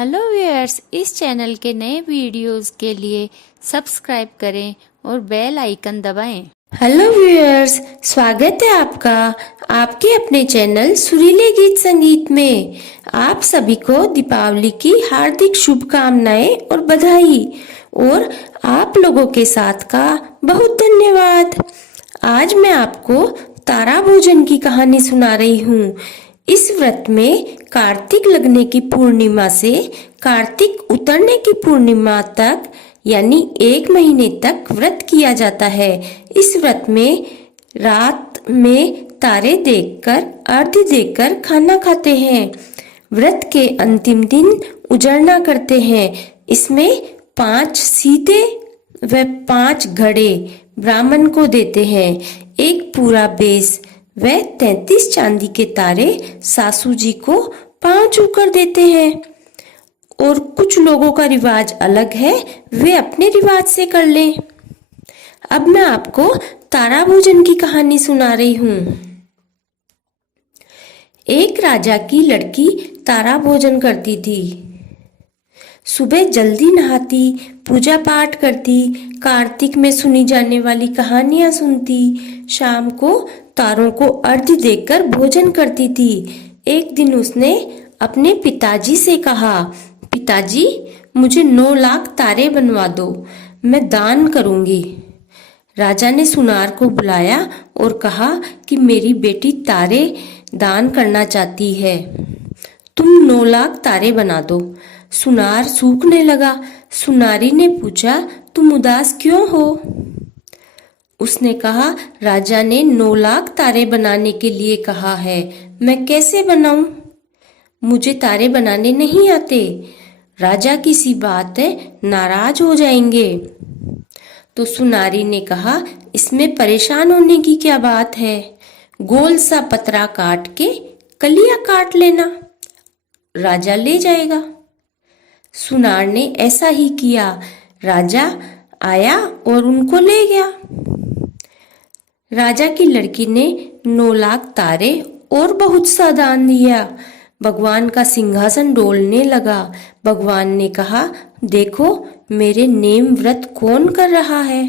Hello viewers, इस channel के नए वीडियोस के लिए सब्सक्राइब करें और बेल आइकन दबाएं। हेलो व्यूअर्स, स्वागत है आपका आपके अपने चैनल सुरीले गीत संगीत में। आप सभी को दीपावली की हार्दिक शुभकामनाएं और बधाई, और आप लोगों के साथ का बहुत धन्यवाद। आज मैं आपको तारा भोजन की कहानी सुना रही हूँ। इस व्रत में कार्तिक लगने की पूर्णिमा से कार्तिक उतरने की पूर्णिमा तक यानी 1 महीने तक व्रत किया जाता है। इस व्रत में रात में तारे देखकर आरती देकर खाना खाते हैं। व्रत के अंतिम दिन उजड़ना करते हैं। इसमें 5 सीते व 5 घड़े ब्राह्मण को देते हैं। एक पूरा बेस व 33 चांदी के तारे सासू जी को पांव छूकर देते हैं। और कुछ लोगों का रिवाज अलग है, वे अपने रिवाज से कर लें। अब मैं आपको तारा भोजन की कहानी सुना रही हूँ। एक राजा की लड़की तारा भोजन करती थी। सुबह जल्दी नहाती, पूजा पाठ करती, कार्तिक में सुनी जाने वाली कहानियां सुनती, शाम को तारों को अर्घ्य देकर भोजन करती थी। एक दिन उसने अपने पिताजी से कहा, पिताजी, मुझे 9 लाख तारे बनवा दो, मैं दान करूंगी। राजा ने सुनार को बुलाया और कहा कि मेरी बेटी तारे दान करना चाहती है, तुम 9 लाख तारे बना दो। सुनार सूखने लगा। सुनारी ने पूछा, तुम उदास क्यों हो? उसने कहा, राजा ने 9 लाख तारे बनाने के लिए कहा है, मैं कैसे बनाऊं? मुझे तारे बनाने नहीं आते। राजा की सी बात है, नाराज हो जाएंगे। तो सुनारी ने कहा, इसमें परेशान होने की क्या बात है, गोल सा पतरा काट के कलियां काट लेना, राजा ले जाएगा। सुनार ने ऐसा ही किया। राजा आया और उनको ले गया। राजा की लड़की ने 9 लाख तारे और बहुत सा दान दिया। भगवान का सिंहासन डोलने लगा। भगवान ने कहा, देखो मेरे नेम व्रत कौन कर रहा है।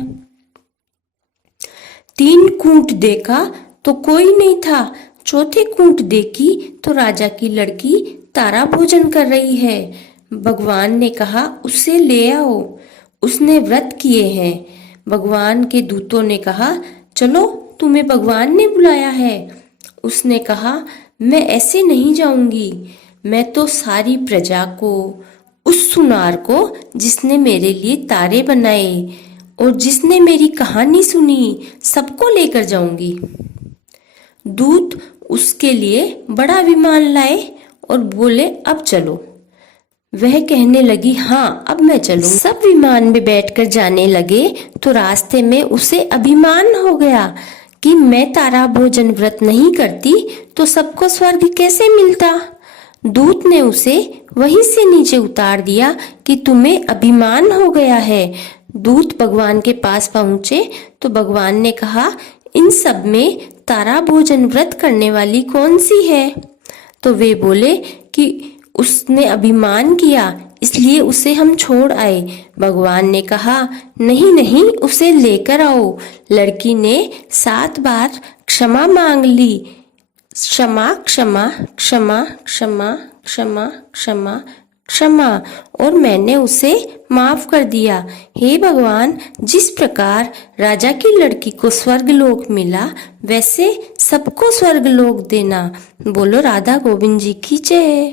3 कूट देखा तो कोई नहीं था। चौथे कूट देखी तो राजा की लड़की तारा भोजन कर रही है। भगवान ने कहा, उसे ले आओ, उसने व्रत किए हैं। भगवान के दूतों ने कहा, चलो तुम्हें भगवान ने बुलाया है। उसने कहा, मैं ऐसे नहीं जाऊंगी, मैं तो सारी प्रजा को, उस सुनार को जिसने मेरे लिए तारे बनाए और जिसने मेरी कहानी सुनी, सबको लेकर जाऊंगी। दूत उसके लिए बड़ा विमान लाए और बोले, अब चलो। वह कहने लगी, हाँ अब मैं चलूं। सब विमान में बैठकर जाने लगे तो रास्ते में उसे अभिमान हो गया कि मैं तारा भोजन व्रत नहीं करती तो सबको स्वर्ग कैसे मिलता। दूत ने उसे वहीं से नीचे उतार दिया कि तुम्हें अभिमान हो गया है। दूत भगवान के पास पहुंचे तो भगवान ने कहा, इन सब में तारा भोजन व्रत करने वाली कौन सी है? तो वे बोले कि उसने अभिमान किया, इसलिए उसे हम छोड़ आए। भगवान ने कहा, नहीं नहीं, उसे लेकर आओ। लड़की ने 7 बार क्षमा मांग ली। क्षमा क्षमा क्षमा क्षमा क्षमा क्षमा क्षमा, और मैंने उसे माफ कर दिया। हे भगवान, जिस प्रकार राजा की लड़की को स्वर्गलोक मिला, वैसे सबको स्वर्गलोक देना। बोलो राधा गोविंद जी की जय।